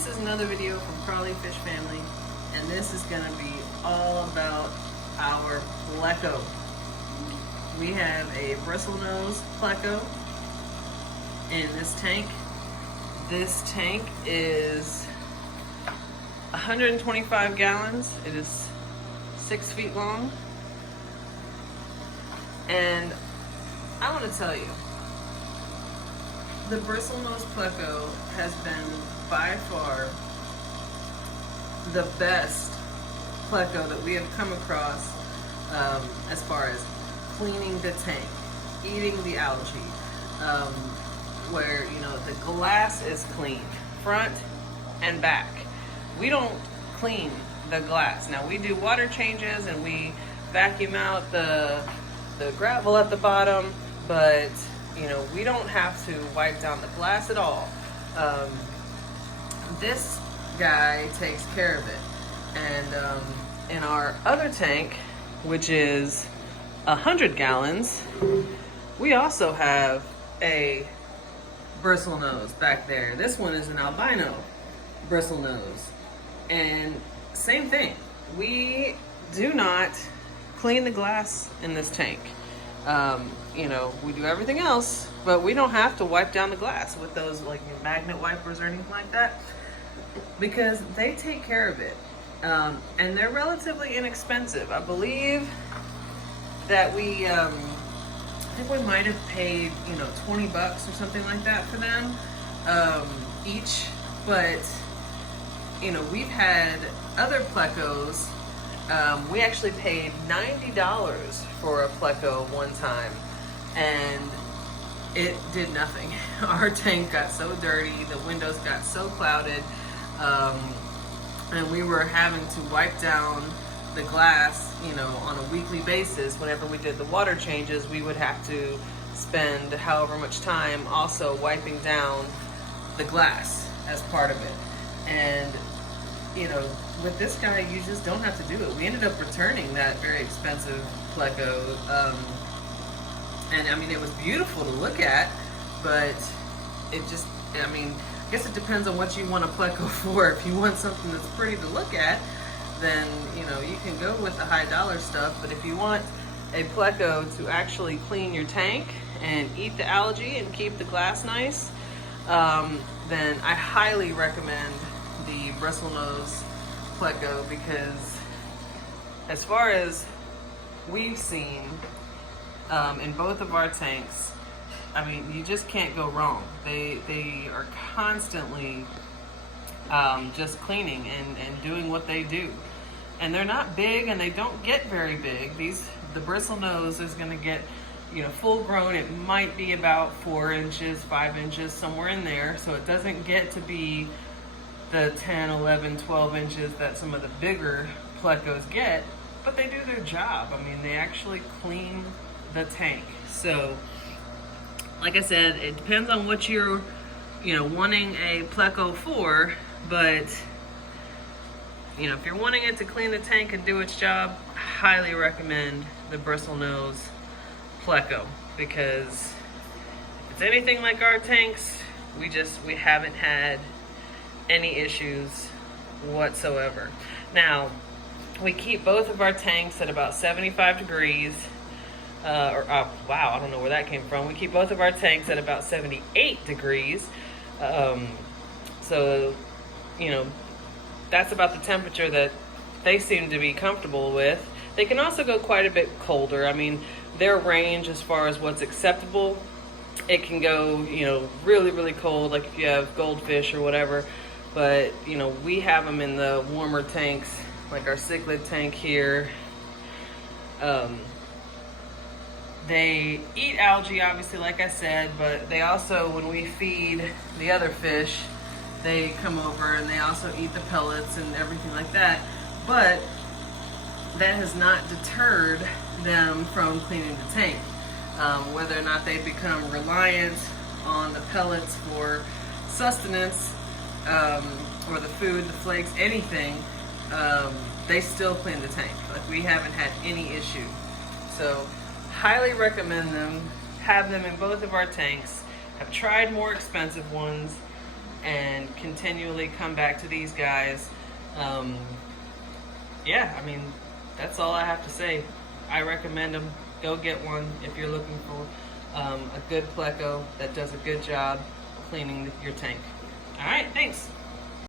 This is another video from Crawly Fish Family, and this is going to be all about our Pleco. We have a Bristlenose Pleco in this tank. This tank is 125 gallons. It is 6 feet long. And I want to tell you, the Bristlenose Pleco has been by far the best Pleco that we have come across as far as cleaning the tank, eating the algae, where the glass is clean, front and back. We don't clean the glass. Now we do water changes and we vacuum out the gravel at the bottom, but we don't have to wipe down the glass at all. This guy takes care of it. And in our other tank, which is 100 gallons, we also have a Bristlenose back there. This one is an albino Bristlenose. And same thing, we do not clean the glass in this tank. We do everything else, but we don't have to wipe down the glass with those like magnet wipers or anything like that, because they take care of it. And they're relatively inexpensive. I believe that I think we might have paid, $20 or something like that for them each. But, we've had other Plecos. We actually paid $90 for a Pleco one time, and it did nothing. Our tank got so dirty, the windows got so clouded, and we were having to wipe down the glass, on a weekly basis. Whenever we did the water changes, we would have to spend however much time also wiping down the glass as part of it. And with this guy, you just don't have to do it. We ended up returning that very expensive Pleco, and I mean, it was beautiful to look at, but it just, I guess it depends on what you want a Pleco for. If you want something that's pretty to look at, then you can go with the high dollar stuff. But if you want a Pleco to actually clean your tank and eat the algae and keep the glass nice, then I highly recommend the Bristlenose Pleco, because as far as we've seen in both of our tanks, you just can't go wrong. They are constantly just cleaning and doing what they do. And they're not big, and they don't get very big. The Bristlenose is going to get full grown. It might be about 4 inches, 5 inches, somewhere in there. So it doesn't get to be the 10, 11, 12 inches that some of the bigger Plecos get, but they do their job. They actually clean the tank. So like I said, it depends on what you're wanting a Pleco for, but if you're wanting it to clean the tank and do its job, I highly recommend the Bristlenose Pleco, because if it's anything like our tanks, we haven't had any issues whatsoever. Now, we keep both of our tanks at about 75 degrees. Wow, I don't know where that came from. We keep both of our tanks at about 78 degrees. So, that's about the temperature that they seem to be comfortable with. They can also go quite a bit colder. Their range as far as what's acceptable, it can go, really, really cold, like if you have goldfish or whatever. But, we have them in the warmer tanks, like our cichlid tank here. They eat algae, obviously, like I said, but they also, when we feed the other fish, they come over and they also eat the pellets and everything like that. But that has not deterred them from cleaning the tank. Whether or not they become reliant on the pellets for sustenance, or the food, the flakes, anything, they still clean the tank. Like, we haven't had any issue. So highly recommend them. Have them in both of our tanks. I've tried more expensive ones. and continually come back to these guys. Yeah, I mean, that's all I have to say. I recommend them. Go get one if you're looking for a good Pleco that does a good job cleaning your tank. All right, thanks.